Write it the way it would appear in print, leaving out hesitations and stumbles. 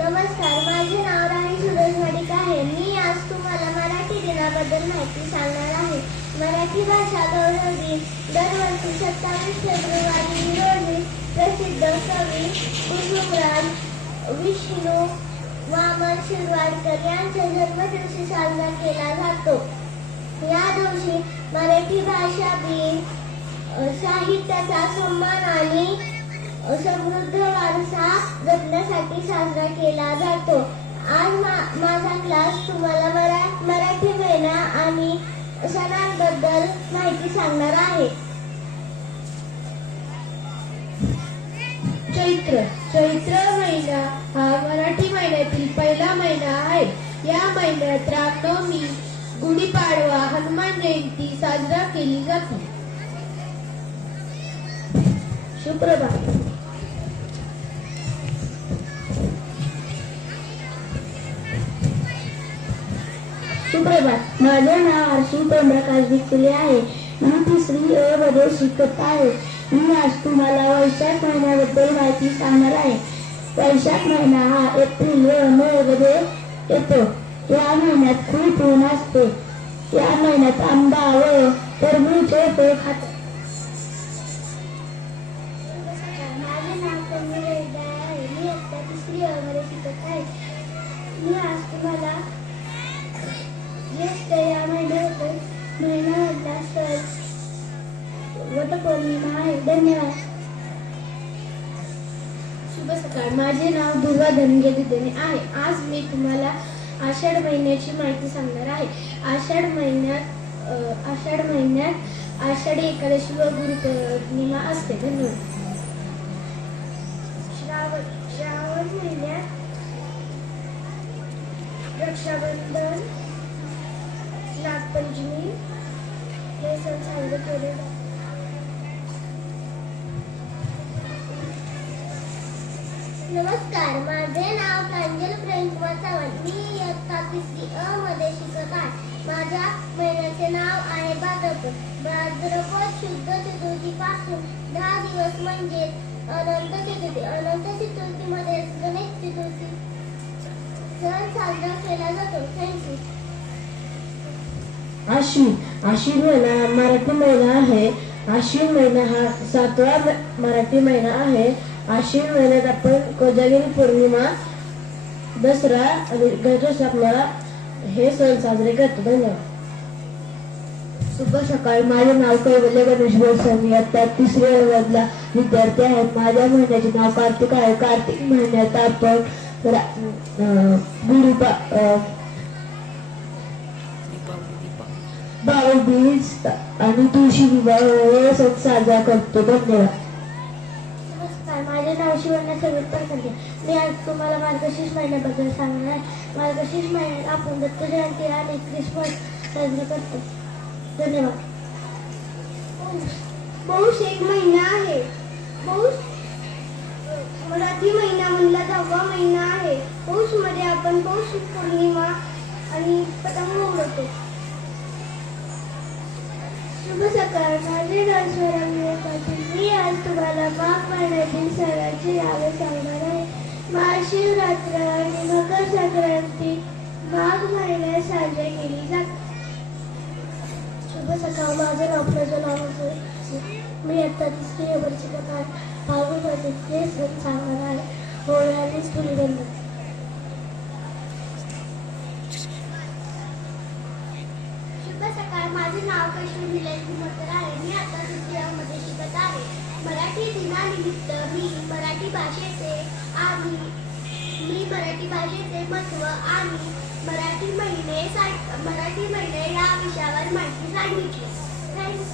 नमस्कार, माझे नाव राणी सुरेश वाडिक आहे. मी आज तुम्हाला मराठी दिनाबद्दल माहिती सांगणार आहे. मराठी भाषा गौरव दिन दरवर्षी 27 फेब्रुवारी रोजी प्रसिद्ध कवी कुसुमराज विष्णू वामन शिरवाडकर यांच्या जन्मदिवशी साजरा केला जातो. या दिवशी मराठी भाषा दिन साहित्याचा सन्मान आणि समृद्ध वारसा जपण्यासाठी साजरा केला जातो. आज माझा क्लास तुम्हाला मराठी महिना आणि सणांबद्दल माहिती सांगणार आहे. चैत्र महिना हा मराठी महिन्यातील पहिला महिना आहे. या महिन्यात रामनवमी, गुढीपाडवा, हनुमान जयंती साजरा केली जाते. सुप्रभात. सुप्रभात. माझे नाव हर्षी प्रकाश विखुले आहे. मी 3री अ मध्ये शिकत आहे. मी आज तुम्हाला वैशाख महिन्याबद्दल माहिती सांगणार आहे. वैशाख महिना हा एप्रिल व मे मध्ये येतो. या महिन्यात खूप ऊन असते. या महिन्यात आंबा व टरबूज हे फळ खातात. माझे नाव तन्वी रेड्डी आहे. मी आता 3री अ मध्ये शिकत आहे. मी आज तुम्हाला ज्येष्ठ या महिन्यामधला सण वटपौर्णिमा आहे. धन्यवाद. शुभ सकाळ. माझे नाव दुर्वा धनंजय दुधने आहे. आज मी तुम्हाला आषाढ महिन्याची माहिती सांगणार आहे. आषाढ महिन्यात आषाढी एकादशी व गुरुपौर्णिमा असते. धन्यवाद. श्रावण महिन्यात रक्षाबंधन, नागपंचमी हे सण साजरे केले जातात. नमस्कार, माझे नाव प्रांजल प्रेमकुमार सावंत. मी इयत्ता 3री अ मध्ये शिकत आहे. माझ्या महिन्याचे नाव आहे भाद्रपद. भाद्रपद शुद्ध चतुर्थी पासून 10 दिवस म्हणजे अनंत चतुर्थी. अनंत चतुर्थीमध्ये गणेश चतुर्थी सण साजरा केला जातो. थँक्यू. आश्विन महिना मराठी महिना आहे. आश्विन महिना हा 7वा मराठी महिना आहे. आश्विन महिन्यात आपण कोजागिरी पौर्णिमा, दसरा आणि गणेशोत्सव हे सण साजरे करतो. धन्यवाद. शुभ सकाळ. माझे नाव कैवल्य गणेश बोरसे. मी आता 3री अ मधला विद्यार्थी आहे. माझ्या महिन्याचे नाव कार्तिक आहे. कार्तिक महिन्यात आपण भाऊबीज आणि तुळशी विवाह हे सण साजरा करतो. धन्यवाद. नमस्कार, माझे नाव शिवण्या समीर परखंडे. मी आज तुम्हाला मार्गशीर्ष महिन्याबद्दल सांगणार आहे. मार्गशीर्ष महिन्यात आपण दत्त जयंती आणि ख्रिसमस साजरे करतो. धन्यवाद. पौष एक महिना आहे. पौष मराठी महिन्यामधला 10वा महिना आहे. पौष मध्ये आपण पौष पौर्णिमा आणि पतंग उडवतो. शुभ सकाळ. माझे नाव स्वरांजली पाटील. मी आज तुम्हाला माघ महिन्यातील सणांची नावे सांगणार आहे. महाशिवरात्र आणि मकर संक्रांती माघ महिन्यात साजरी केली जाते. शुभ सकाळ. माझे नाव प्रज्वल आहे. मी आता 3री अ मध्ये शिकत आहे. फाल्गुन हे सण सांगणार आहे. होळी आणि धुलीवंदन. शुभ सकाळ. माझे नाव कैश्वर निलेश कुमार आहे. मी आता 3री अ मध्ये शिकत आहे. मराठी दिनानिमित्त मी मराठी भाषेचे महत्त्व आणि मराठी महिने या विषयावर माहिती सांगितली. थँक्यू.